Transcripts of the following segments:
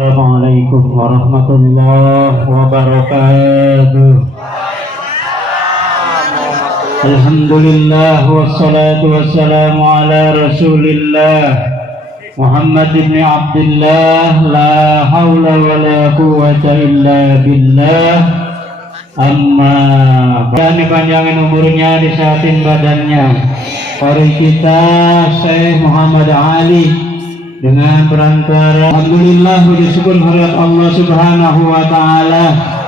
Assalamualaikum warahmatullahi wabarakatuh. Alhamdulillah wassalatu wassalamu ala rasulillah Muhammad ibn Abdullah, la hawla wa la quwwata illa billah. Amma bani panjangin umurnya, disehatin badannya. Qari kita Syekh Muhammad Ali dengan perantara alhamdulillah puji syukur kehadirat Allah Subhanahu wa taala.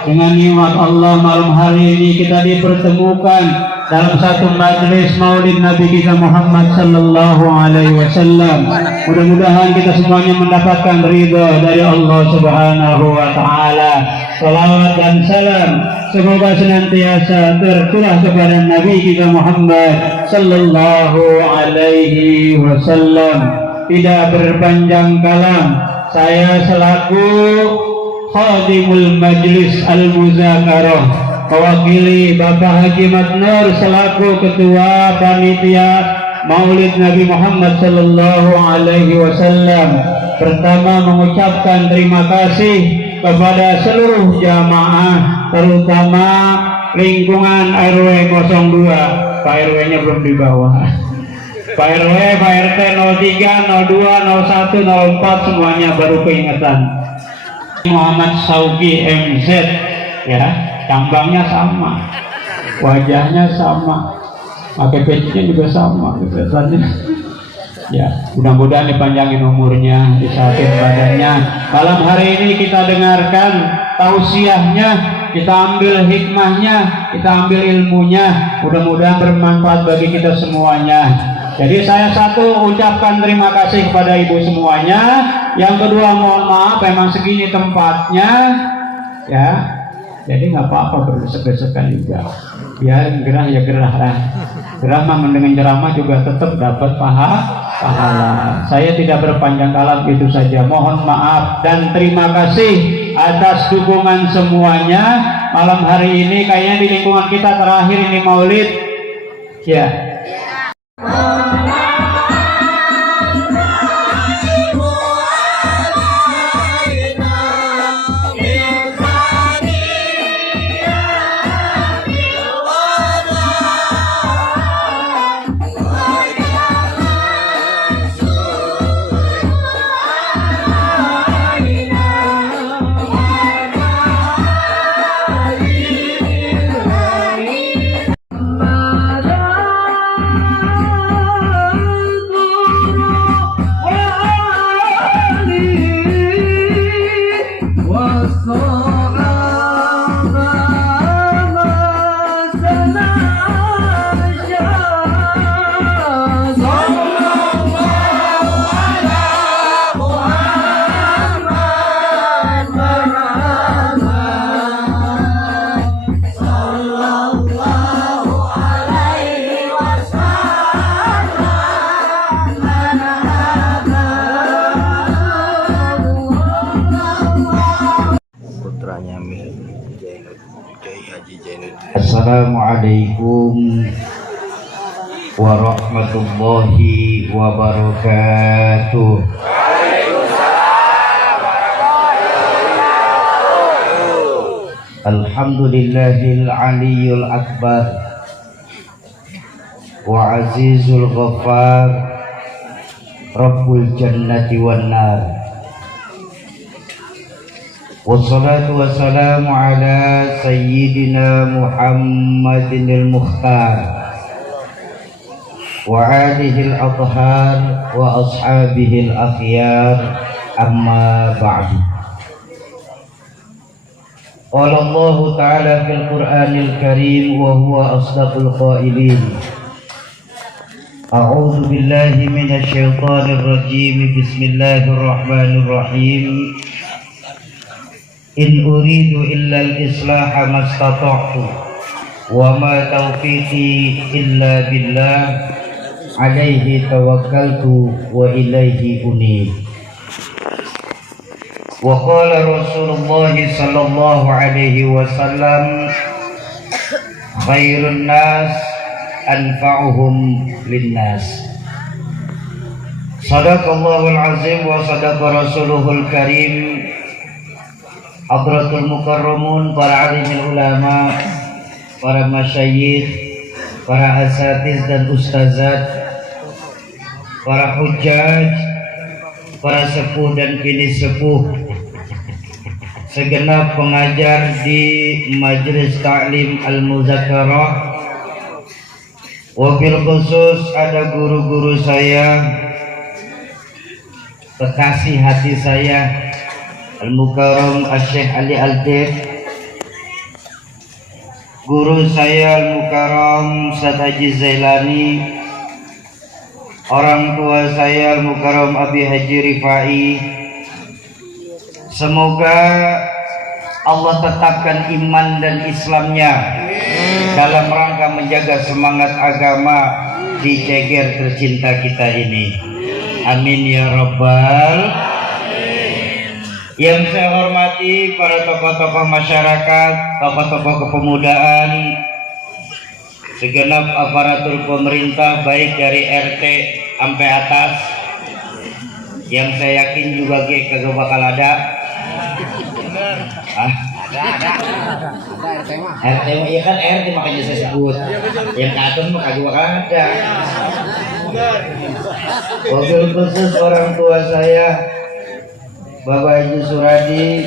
Dengan nikmat Allah malam hari ini kita dipertemukan dalam satu majelis Maulid Nabi kita Muhammad sallallahu alaihi wasallam. Mudah-mudahan kita semuanya mendapatkan ridha dari Allah Subhanahu wa taala. Salawat dan salam semoga senantiasa tercurah kepada Nabi kita Muhammad sallallahu alaihi wasallam. Tidak berpanjang kalam, saya selaku khadimul majlis al-muzakarah mewakili Bapak Haji Matnur selaku ketua panitia Maulid Nabi Muhammad sallallahu alaihi wasallam. Pertama mengucapkan terima kasih kepada seluruh jamaah, terutama lingkungan RW 02. Pak RW-nya belum di bawah. Pak RW, Pak RT 03, 02, 01, 04 semuanya baru keingatan. Muhammad Sauki MZ, ya, tambangnya sama, wajahnya sama, pakai pecinya juga sama, kebetulannya. Ya, mudah-mudahan dipanjangin umurnya, disehatin badannya. Malam hari ini kita dengarkan tausiahnya, kita ambil hikmahnya, kita ambil ilmunya. Mudah-mudahan bermanfaat bagi kita semuanya. Jadi saya satu ucapkan terima kasih kepada ibu semuanya. Yang kedua mohon maaf, memang segini tempatnya, ya. Jadi nggak apa-apa berdesek-desekan juga. Ya gerah ya gerah lah. Gerah mah mendengar ceramah juga tetap dapat pahala. Saya tidak berpanjang kalam, itu saja. Mohon maaf dan terima kasih atas dukungan semuanya. Malam hari ini kayaknya di lingkungan kita terakhir ini Maulid, ya. Assalamualaikum warahmatullahi wabarakatuh. Alhamdulillahil aliyyul akbar wa azizul ghaffar rabbul jannati wan nar. Wassalatu wassalamu ala sayyidina Muhammadin al-Mukhtar wa alihi al-athhar wa ashabihi al-akhyar, amma ba'du. Qala Allah ta'ala fil Qur'anil Karim wa huwa asdaqul qailin. A'udzu billahi minasyaitonir rajim. Bismillahirrahmanirrahim. In uridu illal islaha mastata'tu wa ma taufiqi illa billah alaihi tawakkaltu wa ilaihi unib. Wa qala Rasulullah sallallahu alaihi wasallam khairun nas anfa'uhum linnas. Sadaqallahul azim wa sadaqa rasuluhul karim. Hadratul mukarramun, para alimul ulama, para masyayikh, para asatiz dan ustazat, para hujjaj, para sepuh dan bini sepuh, segenap pengajar di Majelis Ta'lim Al-Muzakarah, wabil khusus ada guru-guru saya, kekasih hati saya, Al-Mukarram Syekh Ali Al-Dif, guru saya Al-Mukarram Ustaz Haji Zailani, orang tua saya Al-Mukarram Abi Haji Rifai. Semoga Allah tetapkan iman dan Islamnya dalam rangka menjaga semangat agama di Ceger tercinta kita ini. Amin ya Rabbal. Yang saya hormati para tokoh-tokoh masyarakat, tokoh-tokoh kepemudaan, segenap aparatur pemerintah baik dari RT sampai atas, yang saya yakin juga kagak bakal ada. RT ya kan RT makanya saya sebut. Yang katun mah kagak bakal ada. Wabil khusus orang tua saya Bapak Haji Suradi,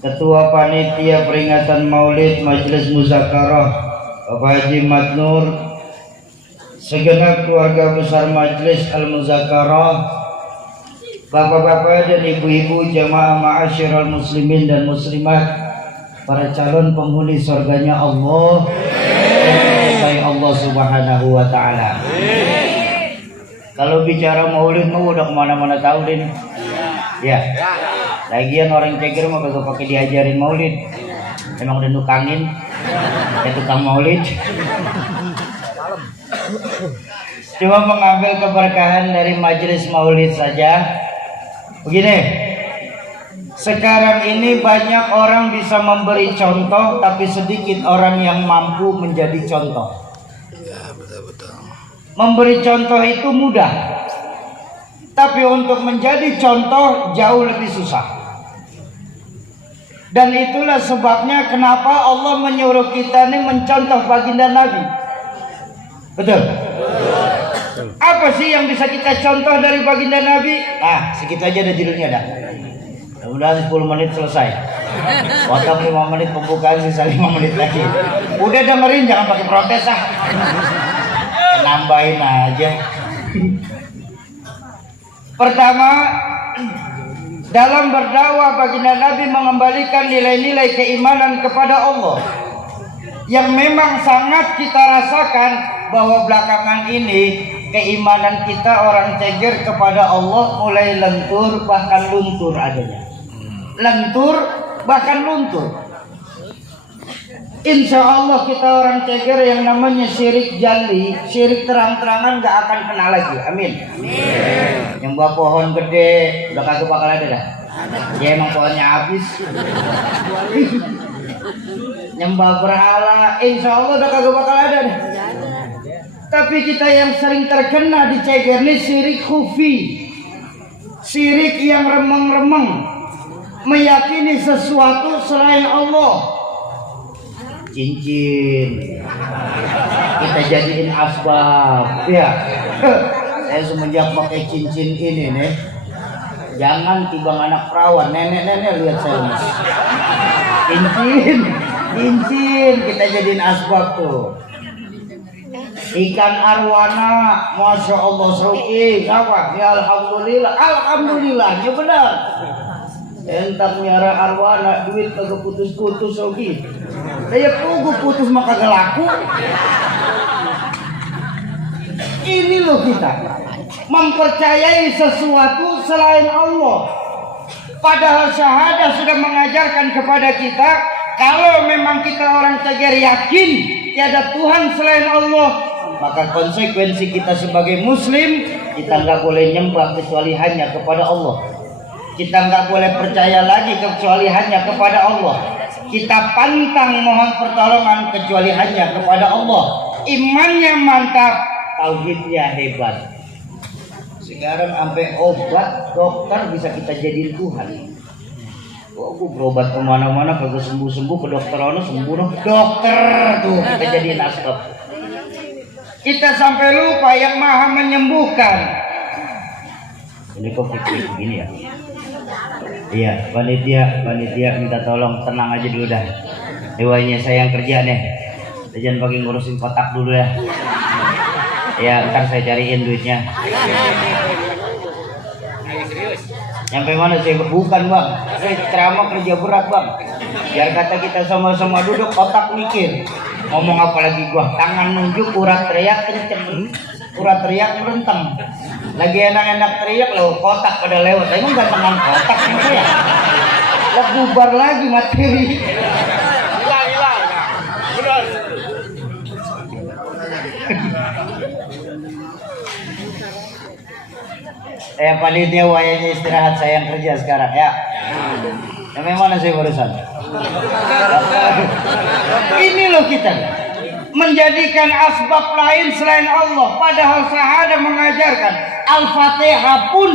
Ketua Panitia Peringatan Maulid Majelis Muzakarah Bapak Haji Madnur, segenap keluarga besar Majelis Al-Muzakarah, bapak-bapak dan ibu-ibu jamaah ma'asyiral muslimin dan muslimat, para calon penghuni surganya Allah, dan Allah Subhanahu wa Ta'ala. Kalau bicara maulid mah udah kemana-mana tahu deh nih. Ya, lagian orang Ceger mah kagak pakai diajarin maulid, emang udah nukangin, kayak tukang maulid. Cuma mengambil keberkahan dari majelis maulid saja. Begini, sekarang ini banyak orang bisa memberi contoh, tapi sedikit orang yang mampu menjadi contoh. Ya, betul-betul. Memberi contoh itu mudah, tapi untuk menjadi contoh jauh lebih susah. Dan itulah sebabnya kenapa Allah menyuruh kita ini mencontoh baginda Nabi. Betul? Apa sih yang bisa kita contoh dari baginda Nabi? Segitu aja ada judulnya dah. Mudah-mudahan 10 menit selesai. Potong 5 menit pembukaan, sisa 5 menit lagi. Udah dengerin, jangan pakai protes nambahin aja. Pertama, dalam berdakwah baginda Nabi mengembalikan nilai-nilai keimanan kepada Allah yang memang sangat kita rasakan bahwa belakangan ini keimanan kita orang Ceger kepada Allah mulai lentur bahkan luntur adanya. Lentur bahkan luntur. Insya Allah kita orang Ceger yang namanya syirik jali, syirik terang-terangan gak akan kena lagi. Amin. Amin. Yang buah pohon gede udah kagak bakal ada dah. Ya emang pohonnya habis. Nyembah berhala, insya Allah udah kagak bakal ada dah. Tapi kita yang sering terkena di Ceger ini syirik khufi, syirik yang remeng-remeng, meyakini sesuatu selain Allah. Cincin kita jadiin asbab, ya. Saya semenjak pakai cincin ini nih, jangan timbang anak perawan, nenek-nenek lihat saya mas. Cincin kita jadiin asbab tuh. Ikan arwana, masya Allah seruki, apa? Ya alhamdulillah, alhamdulillahnya benar. Entar miara arwana, duit kagak putus-putus oke. Saya pugu putus maka gak laku. Ini loh kita mempercayai sesuatu selain Allah. Padahal syahadah sudah mengajarkan kepada kita, kalau memang kita orang Tegar yakin tiada Tuhan selain Allah, maka konsekuensi kita sebagai muslim, kita nggak boleh nyembah kecuali hanya kepada Allah. Kita nggak boleh percaya lagi kecuali hanya kepada Allah. Kita pantang mohon pertolongan kecuali hanya kepada Allah. Imannya mantap, tauhidnya hebat. Sekarang sampai obat dokter bisa kita jadiin Tuhan. Oh, aku berobat kemana-mana kagak sembuh-sembuh, ke dokter ono sembuh dong. Dokter tuh kita jadiin asbab. Kita sampai lupa yang maha menyembuhkan. Ini kok pikir begini ya? Iya, panitia minta tolong tenang aja dulu dah. Dewanya saya yang kerja nih. Jangan pakai ngurusin kotak dulu ya. Ya, ntar saya cariin duitnya. Nyampe mana sih? Bukan bang, saya ceramah kerja berat bang. Biar kata kita sama-sama duduk, otak mikir. Ngomong apa lagi gua? Tangan nunjuk, urat teriak kenceng, urat teriak merentang. Lagi enak-enak teriak loh, kotak pada lewat. Emang gak tangan kotak gitu ya? Lah bubar lagi materi. Hilang. Benar. Panitia wayanya istirahat, saya yang kerja sekarang ya. Yang mana sih barusan? Ini loh kita menjadikan asbab lain selain Allah. Padahal syahadah mengajarkan Al-Fatihah pun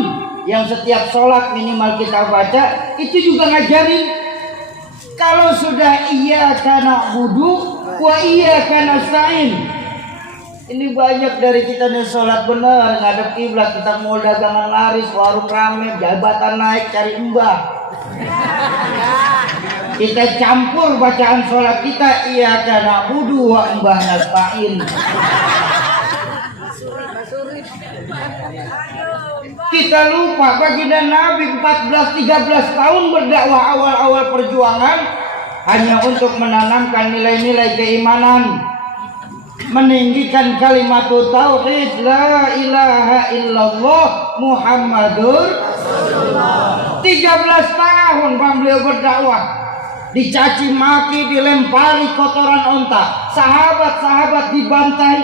yang setiap sholat minimal kita baca, itu juga ngajarin. Kalau sudah iyyaka na'budu wa iyyaka nasta'in. Ini banyak dari kita nih sholat benar, ngadep kiblat, kita mau dagangan laris, warung rame, jabatan naik, cari mbah. Kita campur bacaan sholat kita, iyyaka na'budu wa mbah nasta'in. Kita lupa baginda Nabi 14-13 tahun berdakwah awal-awal perjuangan hanya untuk menanamkan nilai-nilai keimanan. Meninggikan kalimat tauhid la ilaha illallah Muhammadur Rasulullah. 13 tahun bang beliau berdakwah, dicaci maki, dilempari kotoran onta, sahabat-sahabat dibantai.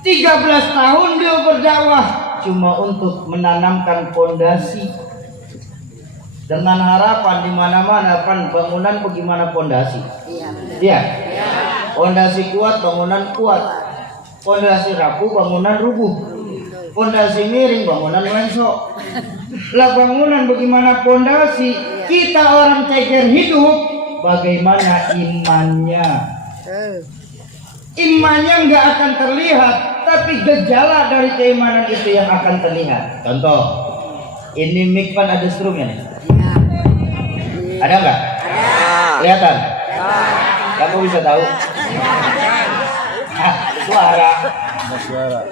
13 tahun beliau berdakwah cuma untuk menanamkan fondasi dengan harapan di mana-mana kan bangunan bagaimana fondasi. Iya. Fondasi kuat, bangunan kuat. Fondasi rapuh, bangunan rubuh. Fondasi miring, bangunan lengsok. Lah bangunan bagaimana fondasi? Kita orang Tegar hidup, bagaimana imannya? Imannya nggak akan terlihat, tapi gejala dari keimanan itu yang akan terlihat. Contoh, ini mic kan ada strumnya nih. Ada nggak? Kelihatan? Kamu bisa tahu? Suara.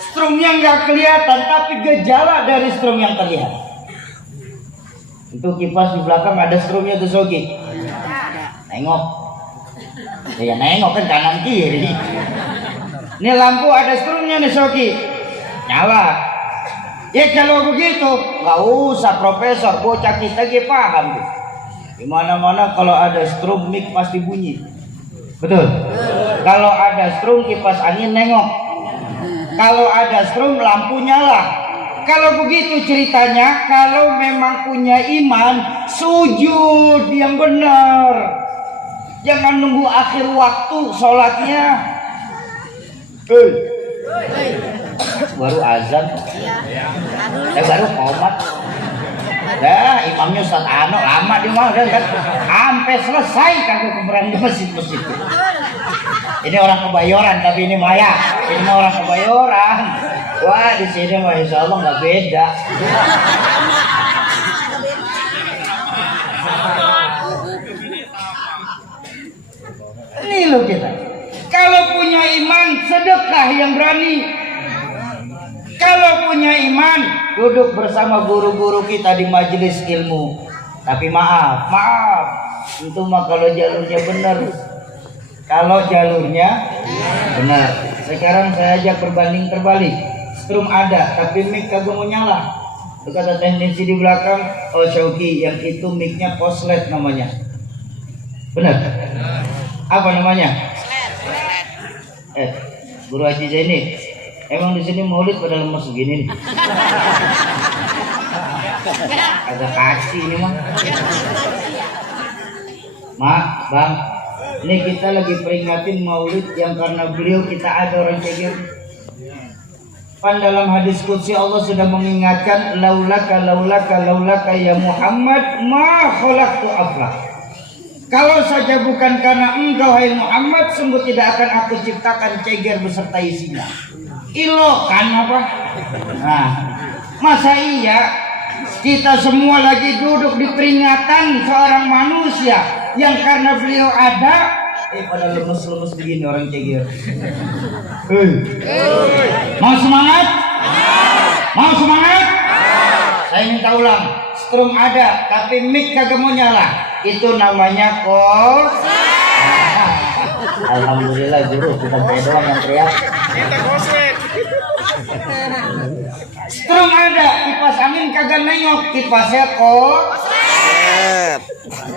Strumnya nggak kelihatan, tapi gejala dari strum yang terlihat. Itu kipas di belakang ada strumnya tuh Sogi. Nengok. Ya nengok kan kanan kiri. Ini lampu ada strumnya nih Sogi. Nyala. Ya kalau begitu nggak usah profesor, bocah kita paham tuh. Di mana-mana kalau ada strum mic pasti bunyi. Betul. Kalau ada strum kipas angin nengok. Kalau ada strum lampu nyala. Kalau begitu ceritanya, kalau memang punya iman, sujud yang benar. Jangan nunggu akhir waktu sholatnya. Baru azan. Baru qomat. Dah, imamnya Ustaz Ano lama di mana kan sampai selesai kagak keberani di masjid-masjid. Ini orang Kebayoran tapi ini Maya. Ini mah orang Kebayoran. Wah, di sini mah insyaallah nggak beda. Ini loh kita. Kalau punya iman, sedekah yang berani. Kalau punya iman, duduk bersama guru-guru kita di majelis ilmu. Tapi maaf, itu mah kalau jalurnya benar. Kalau jalurnya benar. Sekarang saya ajak berbanding terbalik. strum ada tapi mic kagak mau nyala. Itu kata teknisi di belakang, oh Syauki, yang itu mic-nya koslet namanya. Benar? Apa namanya? Guru Haji Zaini, emang di sini maulid pada lemes begini nih. Ada kaci ini mah. Mak, Bang, ini kita lagi peringatin maulid yang karena beliau kita ada orang Cegir. Kan dalam hadis qudsi Allah sudah mengingatkan laulaka ya Muhammad ma khalaqtu aflah. Kalau saja bukan karena engkau hai Muhammad, sungguh tidak akan aku ciptakan Ceger beserta isinya. Ilokan apa? Nah, masa iya kita semua lagi duduk di peringatan seorang manusia yang karena beliau ada pada lemes-lemes begini orang Ceger. Mau semangat? Mau semangat? Saya minta ulang. Strum ada tapi mic kagak mau nyala. Itu namanya kos. Alhamdulillah guru, bukan saya doang yang teriak. Kita koslet. Strum ada, kipas angin kagak nengok, kipasnya koslet.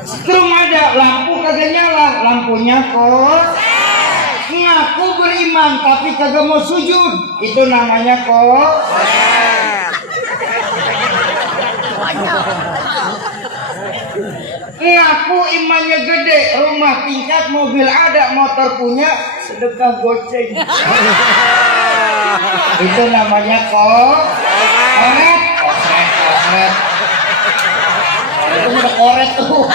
Strum ada, lampu kagak nyala, lampunya koslet. Ngaku beriman tapi kagak mau sujud, itu namanya koslet. Ngaku imannya gede, rumah tingkat, mobil ada, motor punya, sedekah goceng. Itu namanya koret. Itu udah koret tuh.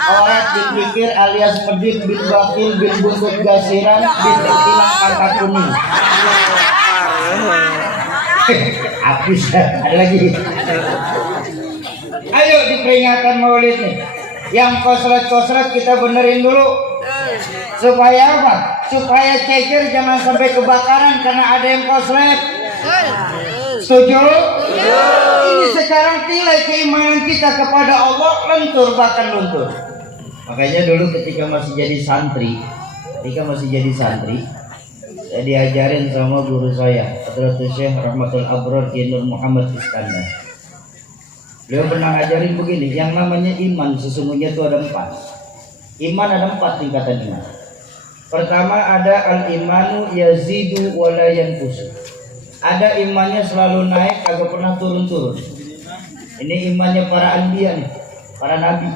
Koret dipikir alias medit, bin bakil, bin buntut gasiran, bin tertilang pangkat kuning. Habis, ada lagi. Ayo di peringatan maulid nih, yang koslet kita benerin dulu. Supaya apa? Supaya Ceger jangan sampai kebakaran karena ada yang koslet. Setuju? Ini sekarang nilai keimanan kita kepada Allah lentur bahkan luntur. Makanya dulu ketika masih jadi santri, saya diajarin sama guru saya, Hadratus Syekh Rahmatul Abrar Nur Muhammad Iskandar. Beliau pernah ngajarin begini, yang namanya iman sesungguhnya itu ada 4. Iman ada 4 tingkatan iman. Pertama ada al-imanu yazidu wa la yanqusu. Ada imannya selalu naik, kagak pernah turun-turun. Ini imannya para anbiya nih, para nabi.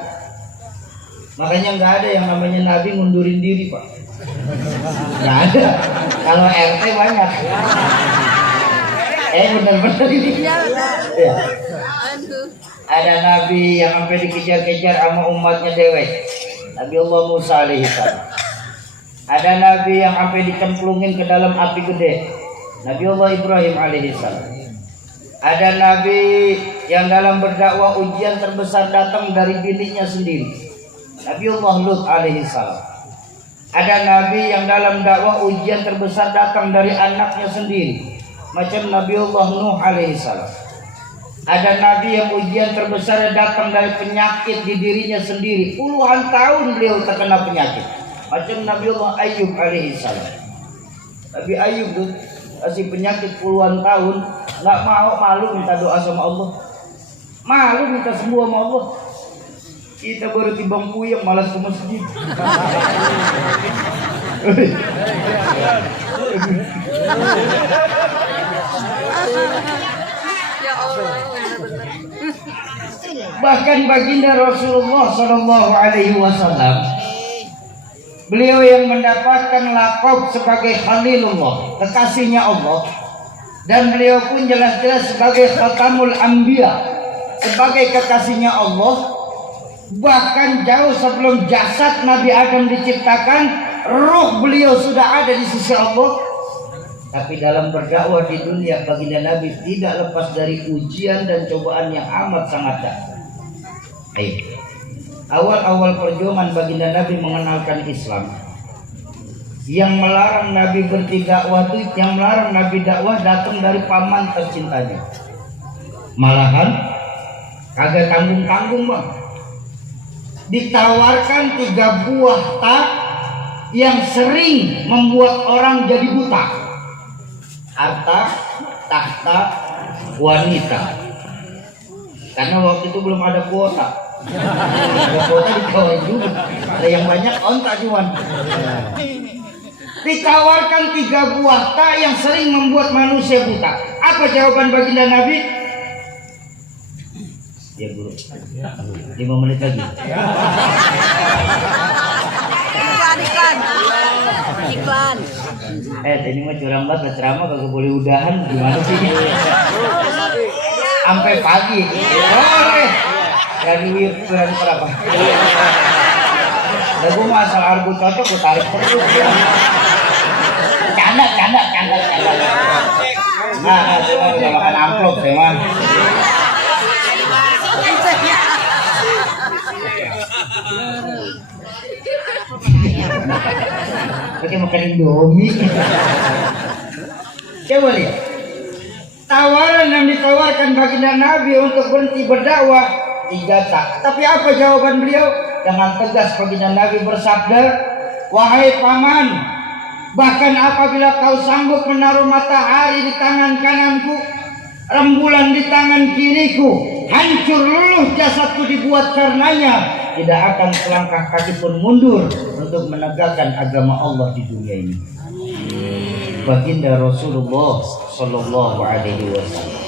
Makanya nggak ada yang namanya nabi ngundurin diri, Pak. Nggak ada. Kalau RT banyak. Bener-bener ini. Ya. Ada nabi yang sampai dikejar-kejar sama umatnya dewek, Nabi Allah Musa alaihissalam. Ada nabi yang sampai dicemplungin ke dalam api gede, Nabi Allah Ibrahim alaihissalam. Ada nabi yang dalam berdakwah ujian terbesar datang dari bininya sendiri, Nabi Allah Lut alaihissalam. Ada nabi yang dalam dakwah ujian terbesar datang dari anaknya sendiri, macam Nabi Allah Nuh alaihissalam. Ada nabi yang ujian terbesar datang dari penyakit di dirinya sendiri. Puluhan tahun beliau terkena penyakit. Macam Nabi Allah Ayub alaihissalam. Nabi Ayub tuh kasih penyakit puluhan tahun, nggak mau, malu minta doa sama Allah. Malu minta sembuh sama Allah. Kita baru timbang puyeng malas ke masjid. Bahkan baginda Rasulullah Shallallahu Alaihi Wasallam, beliau yang mendapatkan laqab sebagai Khalilullah, kekasihnya Allah, dan beliau pun jelas-jelas sebagai Khatamul Anbiya, sebagai kekasihnya Allah. Bahkan jauh sebelum jasad Nabi Adam diciptakan, ruh beliau sudah ada di sisi Allah. Tapi dalam berdakwah di dunia, baginda Nabi tidak lepas dari ujian dan cobaan yang amat sangat dahsyat. Awal-awal perjuangan baginda Nabi mengenalkan Islam, yang melarang Nabi berdakwah itu, yang melarang Nabi dakwah datang dari paman tercintanya. Malahan kagak tanggung-tanggung, Bang. Ditawarkan 3 buah tak yang sering membuat orang jadi buta. Harta, tahta wanita. Karena waktu itu belum ada kuota. Ada kuota ditawarin juga. Ada yang banyak onta cuman. Ditawarkan 3 buah tak yang sering membuat manusia buta. Apa jawaban baginda Nabi? Ya guru, 5 menit lagi. Iklan. Ini mah curang banget, ceramah kagak boleh udahan, gimana sih? Sampai pagi. Boleh. Ya duit bulan berapa? Udah gue masalah argo cocok, gue tarik terus. Canda. Nah, saya udah makan amplop, saya mah. Pakai makan Indomie. Coba lihat. Tawaran yang ditawarkan baginda Nabi untuk berhenti berdakwah 3 tak. Tapi apa jawaban beliau? Dengan tegas baginda Nabi bersabda, "Wahai paman, bahkan apabila kau sanggup menaruh matahari di tangan kananku, rembulan di tangan kiriku, hancur luluh jasadku dibuat karenanya, tidak akan selangkah kaki pun mundur untuk menegakkan agama Allah di dunia ini." Baginda Rasulullah Sallallahu Alaihi Wasallam.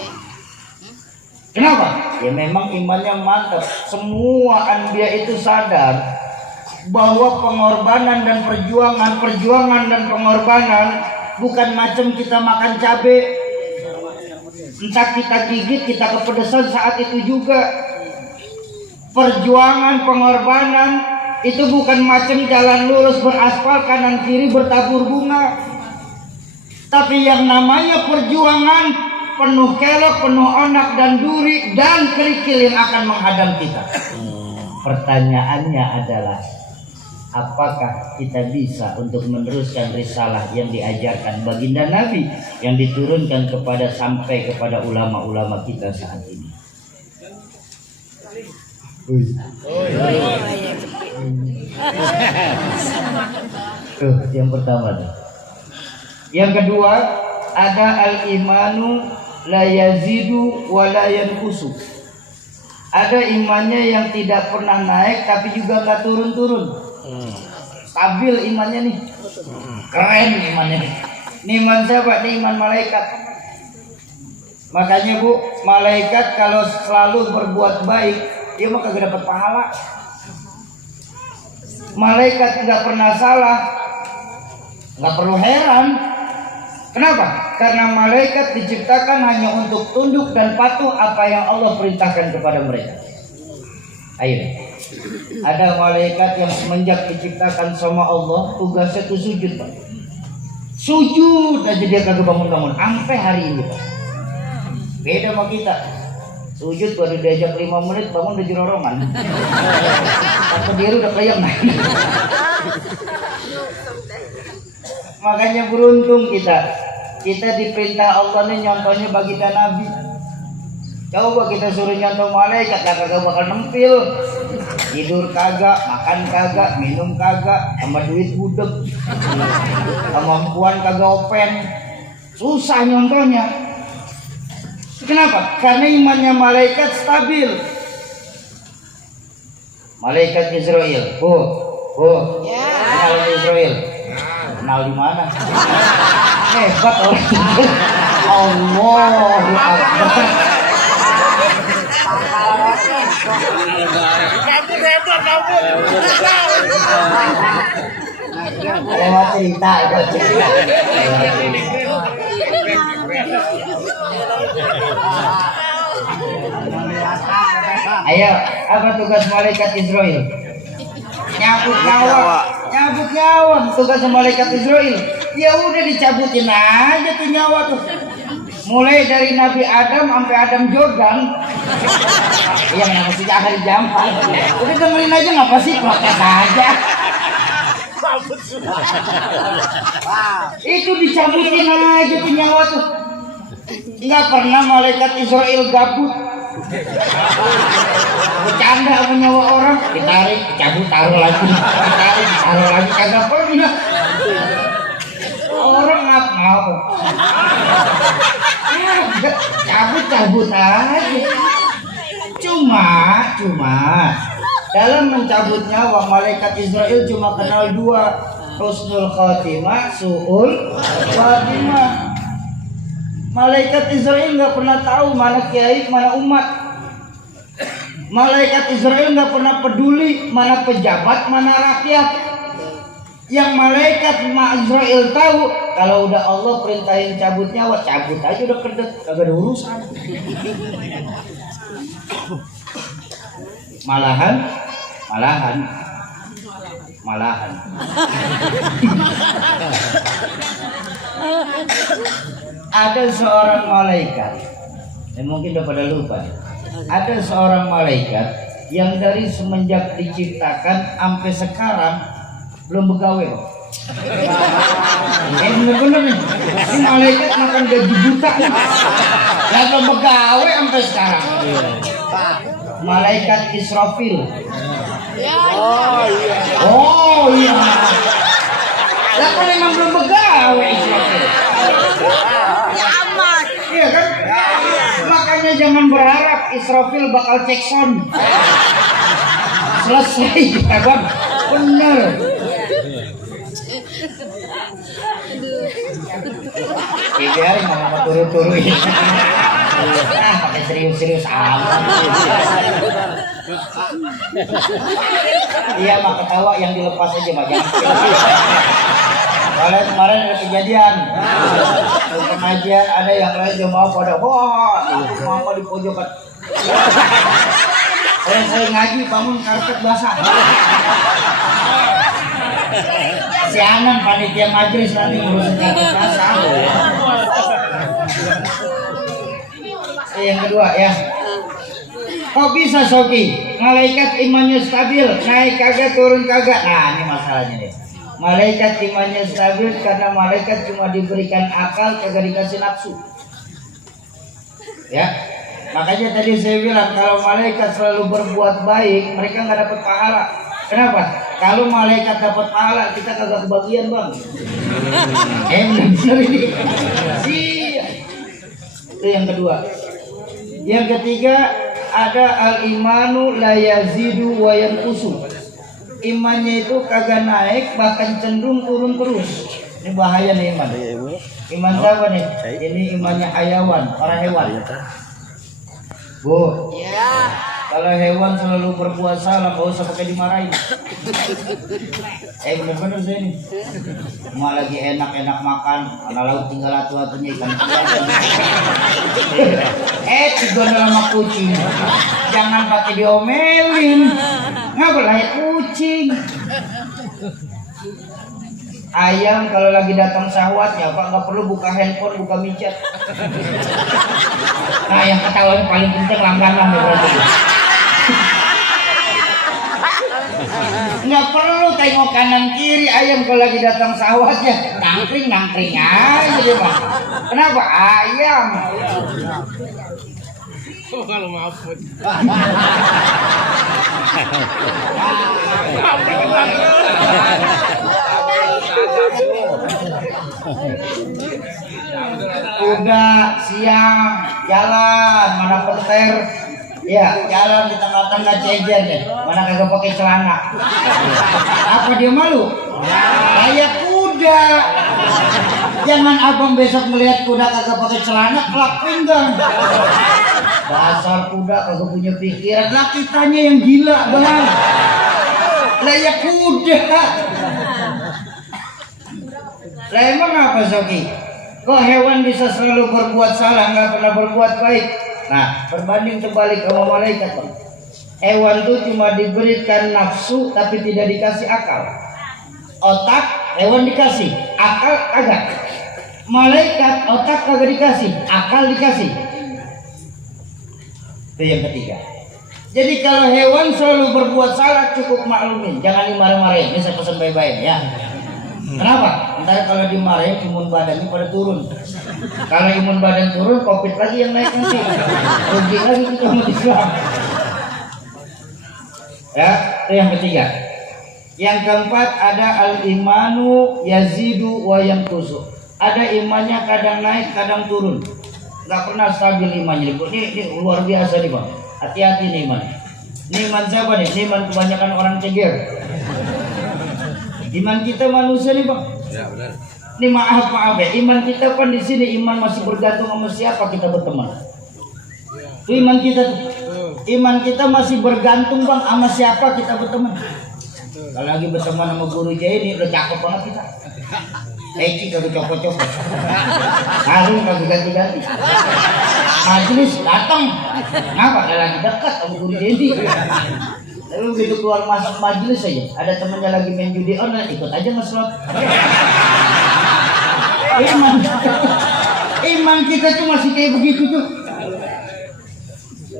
Kenapa? Ya memang imannya mantap. Semua anbiya itu sadar bahwa pengorbanan dan perjuangan dan pengorbanan bukan macam kita makan cabai. Entah kita gigit, kita kepedesan saat itu juga. Perjuangan, pengorbanan itu bukan macam jalan lurus beraspal kanan kiri bertabur bunga. Tapi yang namanya perjuangan penuh kelok, penuh onak dan duri dan kerikil yang akan menghadang kita. Pertanyaannya adalah, apakah kita bisa untuk meneruskan risalah yang diajarkan baginda Nabi yang diturunkan sampai kepada ulama-ulama kita saat ini? Yang pertama tuh. Yang kedua, ada al-imanu la yazidu wa la yanqusu. Ada imannya yang tidak pernah naik tapi juga nggak turun-turun. Stabil imannya nih. Keren imannya nih. Ini iman siapa? Ini iman malaikat. Makanya Bu, malaikat kalau selalu berbuat baik, dia mah kagak dapat pahala. Malaikat nggak pernah salah. Nggak perlu heran. Kenapa? Karena malaikat diciptakan hanya untuk tunduk dan patuh apa yang Allah perintahkan kepada mereka. Ayo. Ada malaikat yang semenjak diciptakan sama Allah tugasnya itu sujud, Pak. Sujud aja dia kagak bangun-bangun sampai hari ini, Pak. Beda sama kita. Sujud baru diajak 5 menit bangun udah jerorongan. Atau dia udah kayang. Makanya beruntung kita diperintah Allah nih nyontohnya baginda Nabi. Coba kita suruh nyontoh malaikat kagak bakal nempil. Tidur kagak, makan kagak, minum kagak, sama duit budek, kemampuan kagak open. Susah nyontohnya. Kenapa? Karena imannya malaikat stabil. Malaikat Israel, kenal Israel. Kenal di mana? Hebat orang itu. Allahu Akbar. Lewat cerita. Ayo, apa tugas malaikat Israel? Nyabut nyawa tugas malaikat Israel. Ya udah dicabutin aja tuh nyawa tuh. Mulai dari Nabi Adam sampai Adam Jordan. Yang nama si hari jampal. Udah dengerin aja ngapa sih, protes aja. Itu dicabutin aja tuh nyawa tuh. Nggak pernah malaikat Israel gabut. Bercanda sama nyawa orang, ditarik, dicabut, taruh lagi, ditarik, taruh lagi, kagak pernah. Orang ngap-ngap. cabut aja. Cuma dalam mencabut nyawa malaikat Israel cuma kenal dua, husnul khotimah, su'ul khotimah. Malaikat Israel nggak pernah tahu mana kiai, mana umat. Malaikat Israel nggak pernah peduli mana pejabat, mana rakyat. Yang malaikat Israel tahu kalau udah Allah perintahin cabut nyawa, cabut aja udah kedet, kagak ada urusan. Malahan ada seorang malaikat, mungkin udah pada lupa. Ada seorang malaikat yang dari semenjak diciptakan sampai sekarang belum begawe. Bener-bener nih, ini malaikat makan gaji buta nih. Nah, belum begawe sampai sekarang. Malaikat Israfil. Oh iya. Lah kan memang belum begawe Israfil. Iya kan? Makanya jangan berharap Israfil bakal cek sound. Selesai kita bang. Bener. Biarin mau turu-turuin. Pakai serius-serius amat. Iya mah ketawa yang dilepas aja mah jangan. Kalau kemarin ada kejadian, pengajian ada yang lain jemaah pada mau di pojokan. Kalau saya ngaji bangun karpet basah. Si Anan panitia majelis nanti ngurusin karpet basah. Yang kedua ya. Kok bisa Soki? Malaikat imannya stabil, naik kagak turun kagak. Nah ini masalahnya nih. Malaikat imannya stabil karena malaikat cuma diberikan akal, kagak dikasih nafsu. Ya, makanya tadi saya bilang kalau malaikat selalu berbuat baik, mereka nggak dapat pahala. Kenapa? Kalau malaikat dapat pahala, kita kagak kebagian bang. Bener ini. Iya. Itu yang kedua. Yang ketiga ada al-imanu la yazidu wa yanqusu. Imannya itu kagak naik, bahkan cenderung turun terus. Ini bahaya nih iman. Iman siapa nih? Ini imannya hayawan, orang hewan. Bu. Ya. Kalau hewan selalu berbuat salah, gak usah pakai dimarahin. Bener-bener saya nih. Cuma lagi enak-enak makan, anak laut tinggal atu-atunya ikan. Tiga sama kucing. Jangan pakai diomelin. Ngapa layak kucing? Ayam kalau lagi datang syahwatnya Pak nggak perlu buka handphone, buka micet. Nah yang ketawanya paling penting langganan ya berarti. Nggak perlu tengok kanan kiri ayam kalau lagi datang syahwatnya nangkring aja dia Pak. Kenapa ayam? Kalau maafun. Udah siang jalan mana petir ya jalan di tengah-tengah cejer deh mana kagak pakai celana apa dia malu kayak kuda jangan abang besok melihat kuda kagak pakai celana kelak pinggang dasar kuda kagak punya pikiran lah kitanya yang gila bang layak kuda. Lah emang apa Soki? Kok hewan bisa selalu berbuat salah, nggak pernah berbuat baik? Nah, berbanding terbalik sama malaikat Bang. Hewan itu cuma diberikan nafsu tapi tidak dikasih akal. Otak hewan dikasih, akal kagak. Malaikat otak kagak dikasih, akal dikasih. Itu yang ketiga. Jadi kalau hewan selalu berbuat salah cukup maklumin, jangan dimarah-marahin. Ini saya pesan baik-baik ya. Kenapa? Ntar kalau dimarahin imun badannya pada turun. Kalau imun badan turun, COVID lagi yang naik nanti. Rugi lagi kita umat Islam. Ya, itu yang ketiga. Yang keempat ada al-imanu yazidu wa yanqusu. Ada imannya kadang naik, kadang turun. nggak pernah stabil imannya. Ini luar biasa nih bang. Hati-hati nih iman. Ini iman siapa nih? Ini iman kebanyakan orang ceger. Iman kita manusia nih bang. Ya benar. Ini maaf ya. Iman kita kan di sini iman masih bergantung sama siapa kita berteman. Itu iman kita tuh. Iman kita masih bergantung bang sama siapa kita berteman. Kalau lagi berteman sama guru jaya ini udah cakep banget kita. Eci kagak copot-copot. Harus kagak ganti-ganti. Majelis datang. Kenapa? Lagi dekat sama guru jaya. Tapi begitu keluar masuk majelis aja, ada temennya lagi main judi online, ikut aja ngeslot. Iman kita tuh masih kayak begitu tuh.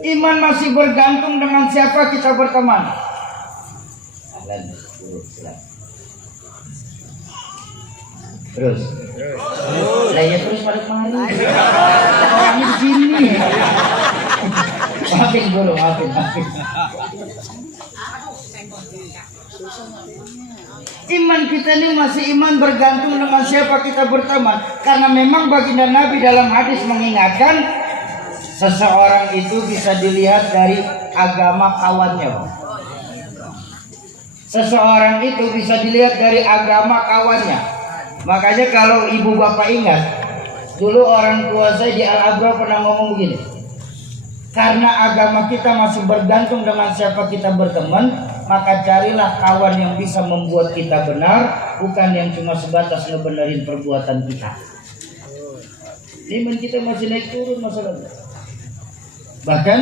Iman masih bergantung dengan siapa kita berteman. Terus. Lah ya terus balik kemari. Orangnya di sini. Maafin dulu, maafin. Iman kita ini masih iman bergantung dengan siapa kita berteman. Karena memang baginda Nabi dalam hadis mengingatkan seseorang itu bisa dilihat dari agama kawannya. Seseorang itu bisa dilihat dari agama kawannya. Makanya kalau ibu bapak ingat, dulu orang tua saya di Al-Abra pernah ngomong begini. Karena agama kita masih bergantung dengan siapa kita berteman, maka carilah kawan yang bisa membuat kita benar, bukan yang cuma sebatas ngebenerin perbuatan kita. Iman kita masih naik turun masalahnya. Bahkan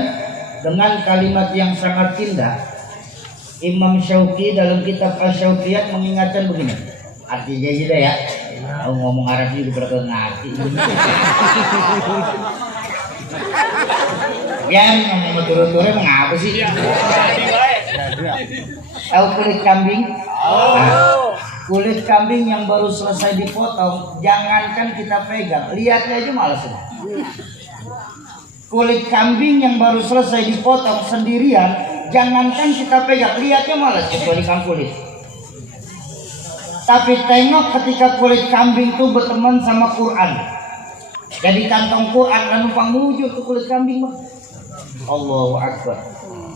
dengan kalimat yang sangat indah, Imam Syauqi dalam kitab Asy-Syauqiyat mengingatkan begini. Artinya juga ya, aku ngomong Arab juga berarti. Biar ngomong turun-turun mengapa sih? Tahu kulit kambing? Kulit kambing yang baru selesai dipotong, jangankan kita pegang, lihatnya aja malas sudah. Kulit kambing yang baru selesai dipotong sendirian, jangankan kita pegang, lihatnya malas kecuali kang kulit. Tapi tengok ketika kulit kambing itu berteman sama Quran. Jadi kantong Quran kan numpang wujud ke kulit kambing bang. Allahu Akbar.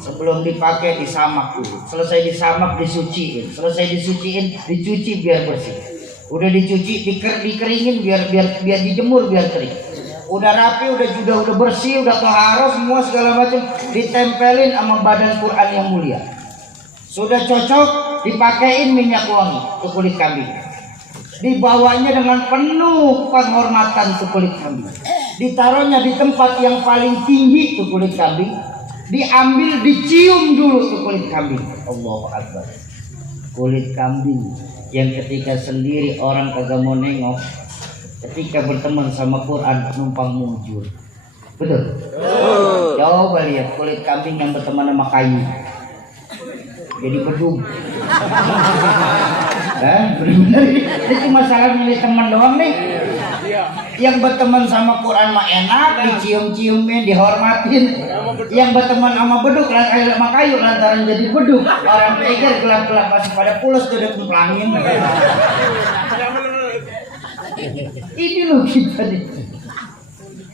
Sebelum dipakai disamak dulu. Selesai disamak disuciin. Selesai disuciin dicuci biar bersih. Udah dicuci dikeringin biar dijemur biar kering. Udah rapi, udah bersih, udah toharo semua segala macam ditempelin sama badan Quran yang mulia. Sudah cocok dipakein minyak wangi ke kulit kambing. Dibawanya dengan penuh penghormatan ke kulit kambing. Ditaruhnya di tempat yang paling tinggi ke kulit kambing. Diambil, dicium dulu ke kulit kambing. Allahu Akbar. Kulit kambing yang ketika sendiri orang kagak mau nengok, ketika berteman sama Quran numpang muncul. Betul? Coba lihat kulit kambing yang berteman sama kayu. Jadi bedug. Benar-benar ini cuma salah milih teman doang nih. Yang berteman sama Quran mah enak, dicium-ciumin, dihormatin. Yang berteman sama bedug, sama kayu lantaran jadi bedug. Orang peger gelap-gelap masih pada pulas tuh udah kemplangin. Ini loh kita nih.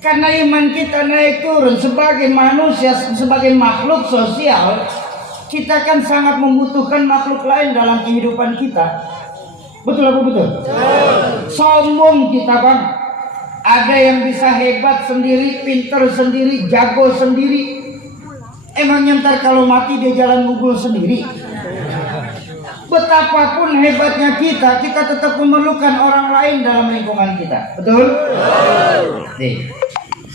Karena iman kita naik turun sebagai manusia, sebagai makhluk sosial. Kita kan sangat membutuhkan makhluk lain dalam kehidupan kita. Betul apa betul? Sombong kita bang. Ada yang bisa hebat sendiri, pinter sendiri, jago sendiri. Emang ntar kalau mati dia jalan gugul sendiri. Betapapun hebatnya kita tetap memerlukan orang lain dalam lingkungan kita. Betul? Nih,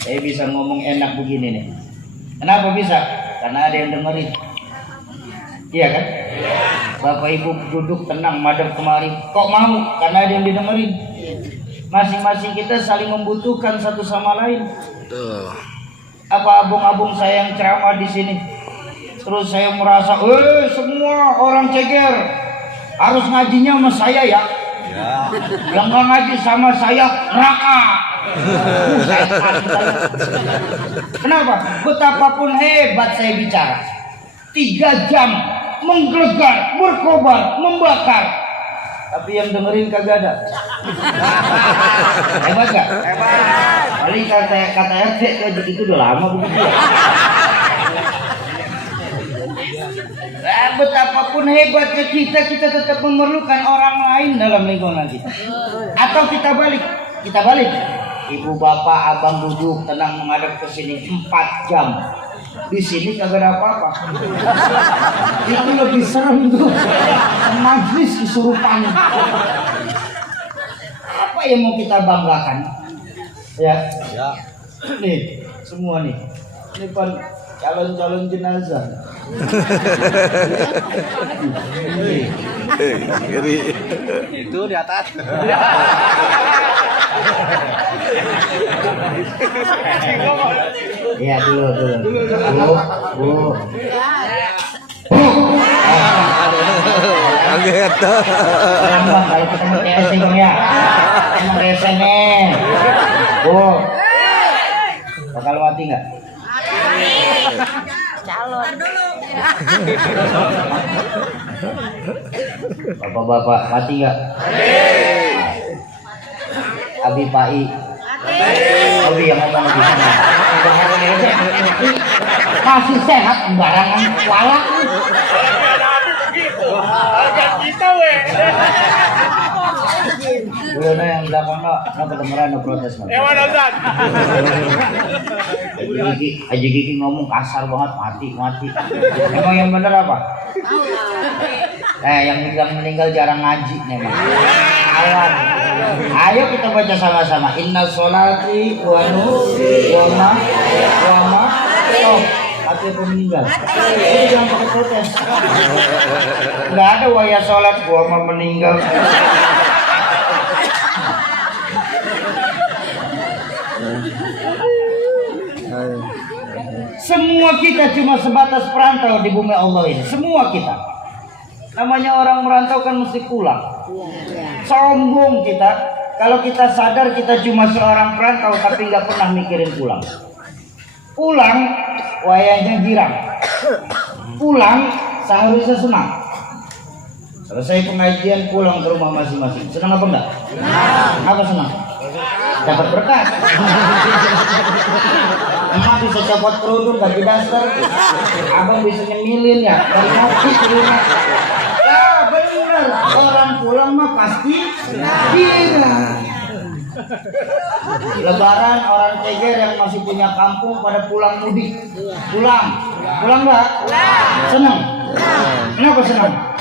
saya bisa ngomong enak begini nih. Kenapa bisa? Karena ada yang dengerin. Iya kan? Bapak ibu duduk tenang madep kemari. Kok mau? Karena ada yang didengerin. Masing-masing kita saling membutuhkan satu sama lain. Apa abung-abung saya yang ceramah di sini, terus saya merasa, semua orang ceger harus ngajinya sama saya ya. Yang nggak ngaji sama saya neraka. Kenapa? Betapapun hebat saya bicara, 3 jam menggelegar, berkobar, membakar, tapi yang dengerin kagak ada. Hebat gak? Hebat. Paling kata RT kayak gitu udah lama begitu. Betapapun hebatnya kita tetap memerlukan orang lain dalam lingkungan kita. Atau kita balik. Ibu bapak abang duduk tenang menghadap ke sini 4 jam. Di sini kagak ada apa-apa. Itu lebih serem tuh. Majlis kesurupan. Apa yang mau kita banggakan? Ya. Nih, semua nih. Ini kan calon-calon jenazah. Itu di atas. Iya dulu. Bu. Kaget. Bang, kalau ketemu TSC bang ya. Emang TSC nih. Bu. Bakal mati nggak? Calon dulu. Bapak-bapak mati nggak? Abi Pai. Abi yang ngomong di sana. Masih sehat sembarangan walak. Dulu yang belakang kedengeran protes. Aji Gigi ngomong kasar banget, mati. Emang yang bener apa? Yang bilang meninggal jarang ngaji memang. Ayo kita baca sama-sama. Inna sholati wa nusuki wa ma. Hati pun meninggal. Itu jangan pakai protes. Enggak ada waya sholat gua mau meninggal. Semua kita cuma sebatas perantau di bumi Allah ini. Semua kita. Namanya orang merantau kan mesti pulang. Sombong kita. Kalau kita sadar kita cuma seorang perantau tapi nggak pernah mikirin pulang. Pulang wayahnya girang. Pulang seharusnya senang. Selesai pengajian pulang ke rumah masing-masing. Senang apa enggak? Apa senang? Dapat berkat. Emak bisa copot kerudung ganti daster. Abang bisa nyemilin ya. Dari ngopi ke rumah. Ya benar. Orang pulang mah pasti girang. Lebaran orang Ceger yang masih punya kampung pada pulang mudik. Pulang nggak? Senang. Kenapa senang?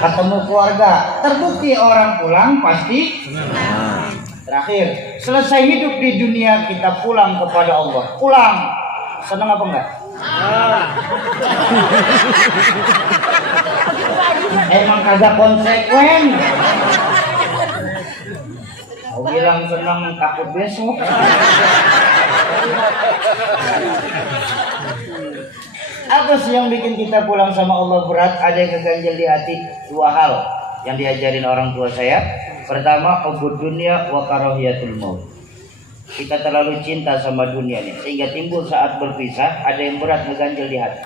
Ketemu keluarga. Terbukti orang pulang pasti. Terakhir, selesai hidup di dunia kita pulang kepada Allah. Pulang. Senang apa enggak? Emang kagak konsekuen. Mau bilang senang takut besok. Apa sih yang bikin kita pulang sama Allah berat? Ada yang keganjel di hati. 2 hal yang diajarin orang tua saya. Pertama, hubud dunia wa karahiyatul maut. Kita terlalu cinta sama dunia nih, sehingga timbul saat berpisah ada yang berat ngeganjel di hati.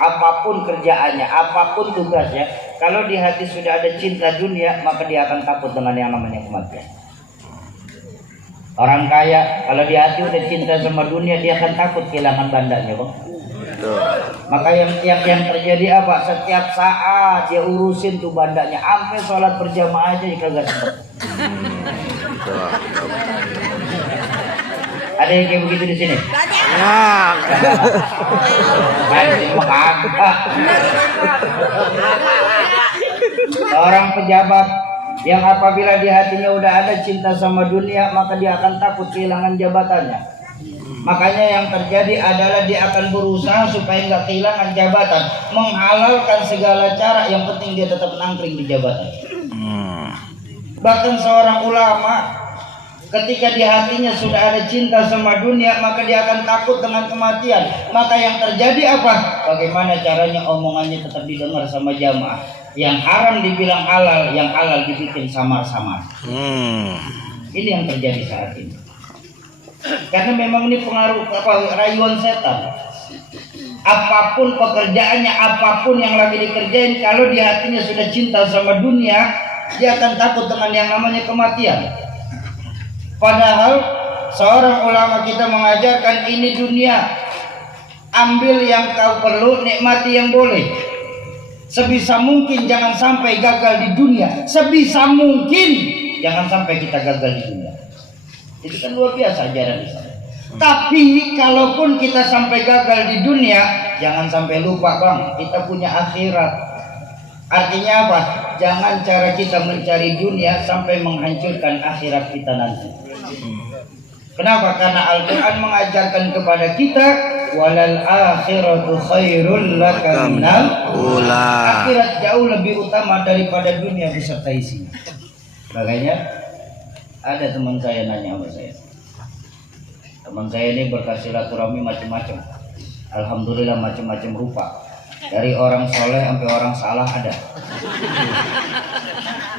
Apapun kerjaannya, apapun tugasnya, kalau di hati sudah ada cinta dunia, maka dia akan takut dengan yang namanya kematian. Orang kaya, kalau di hati udah cinta sama dunia, dia akan takut kehilangan bandanya, bang. Maka yang terjadi apa? Setiap saat dia urusin tuh bandanya, sampai sholat berjamaah aja kagak sempat. Ada yang kayak begitu di sini? Seorang pejabat yang apabila di hatinya udah ada cinta sama dunia, maka dia akan takut kehilangan jabatannya. Makanya yang terjadi adalah dia akan berusaha supaya nggak kehilangan jabatan, menghalalkan segala cara, yang penting dia tetap nangkring di jabatan. Bahkan seorang ulama ketika di hatinya sudah ada cinta sama dunia, maka dia akan takut dengan kematian. Maka yang terjadi apa? Bagaimana caranya omongannya tetap didengar sama jamaah. Yang haram dibilang halal, yang halal dibikin samar-samar. Ini yang terjadi saat ini. Karena memang ini pengaruh rayuan setan. Apapun pekerjaannya, apapun yang lagi dikerjain, kalau di hatinya sudah cinta sama dunia, dia akan takut dengan yang namanya kematian. Padahal seorang ulama kita mengajarkan ini dunia, ambil yang kau perlu, nikmati yang boleh. Sebisa mungkin jangan sampai gagal di dunia. Sebisa mungkin jangan sampai kita gagal di dunia. Itu kan luar biasa ajaran Islam. Tapi kalaupun kita sampai gagal di dunia, jangan sampai lupa bang, kita punya akhirat. Artinya apa? Jangan cara kita mencari dunia sampai menghancurkan akhirat kita nanti. Kenapa? Karena Al-Quran mengajarkan kepada kita, walal akhiratu khairul laka minal ula. Akhirat jauh lebih utama daripada dunia beserta isinya. Makanya ada teman saya nanya sama saya. Teman saya ini bersilaturahmi macam-macam. Alhamdulillah macam-macam rupa. Dari orang soleh sampai orang salah ada.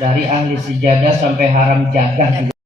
Dari ahli sejadah sampai haram jadah juga.